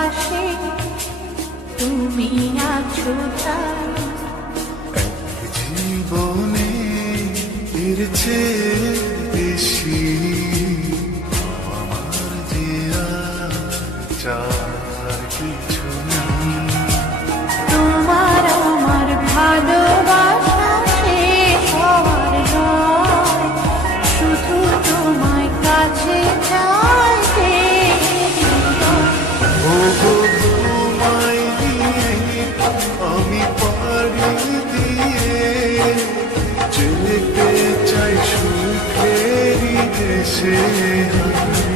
পাশে তুমি আছো এক জীবনে এর বেশি আমার যে কিছু তোমার আমার ভালো সে শুধু তোমার কাছে Mesih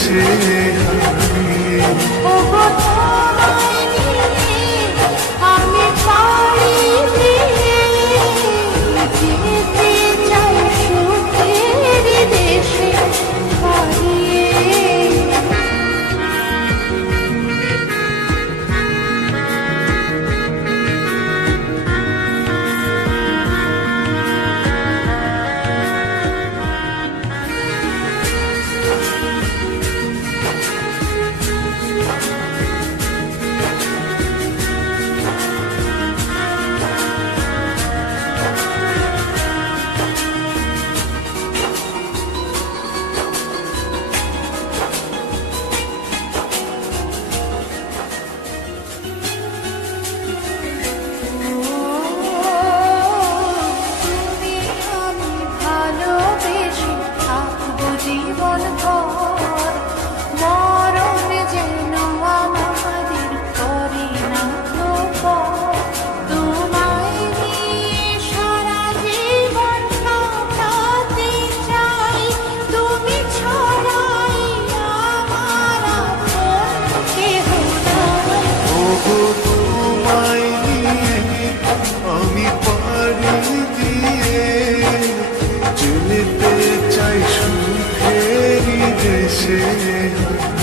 শেখা için